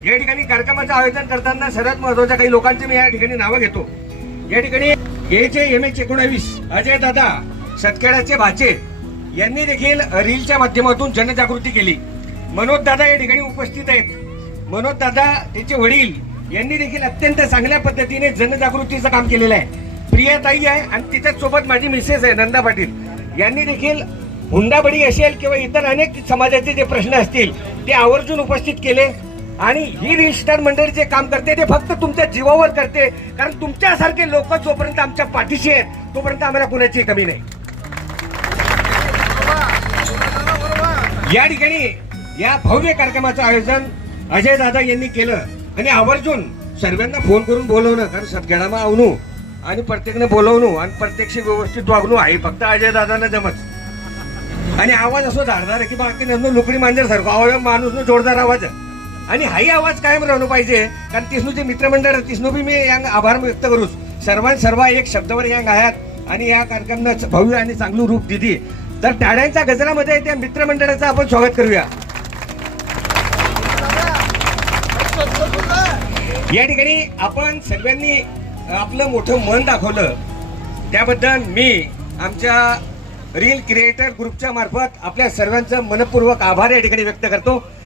या ठिकाणी कार्यक्रमाचं आयोजन करताना सर्वात महत्वाच्या काही लोकांची मी या ठिकाणी नावं घेतो। या ठिकाणी AJMH19 अजय दादा सतखेड्याचे भाचे यांनी देखील रीलच्या माध्यमातून जनजागृती केली। मनोज दादा या ठिकाणी उपस्थित आहेत। मनोज दादा त्यांचे वडील यांनी देखील अत्यंत चांगल्या पद्धतीने जनजागृतीचं काम केलेलं आहे। प्रियाताई आहे आणि तिच्याच सोबत माझी मिसेस आहे नंदा पाटील यांनी देखील हुंडाबळी असेल किंवा इतर अनेक समाजाचे जे प्रश्न असतील ते आवर्जून उपस्थित केले। आणि ही रील स्टार मंडळी जे काम करते ते फक्त तुमच्या जीवावर करते, कारण तुमच्यासारखे लोक जोपर्यंत आमच्या पाठीशी आहेत तोपर्यंत आम्हाला कुणाची कमी नाही। या ठिकाणी या भव्य कार्यक्रमाचं आयोजन अजय दादा यांनी केलं आणि आवर्जून सर्वांना फोन करून बोलवणं, कारण सतखेडामा आवणू आणि प्रत्येकने बोलवणू आणि प्रत्यक्ष व्यवस्थित वागणू आहे फक्त अजय दादांना जमत। आणि आवाज असो धारदार की बाकी नसनो लुकडी मांजर सारखा आवाज माणूस जोरदार आवाज आणि हाही आवाज कायम राहिलो पाहिजे, कारण तिसनूचे मित्रमंडळ तिसनू बी मी यांग आभार व्यक्त करूच। सर्व एक शब्दावर यांग आहात आणि या कार्यक्रमाचं भव्य आणि चांगलं रूप दिली। तर टाळ्यांच्या गजरामध्ये त्या मित्रमंडळाचं आपण स्वागत करूया। या ठिकाणी आपण सर्वांनी आपलं मोठं मन दाखवलं, त्याबद्दल मी आमच्या रील क्रिएटर ग्रुपच्या मार्फत आपल्या सर्वांचं मनपूर्वक आभार या ठिकाणी व्यक्त करतो।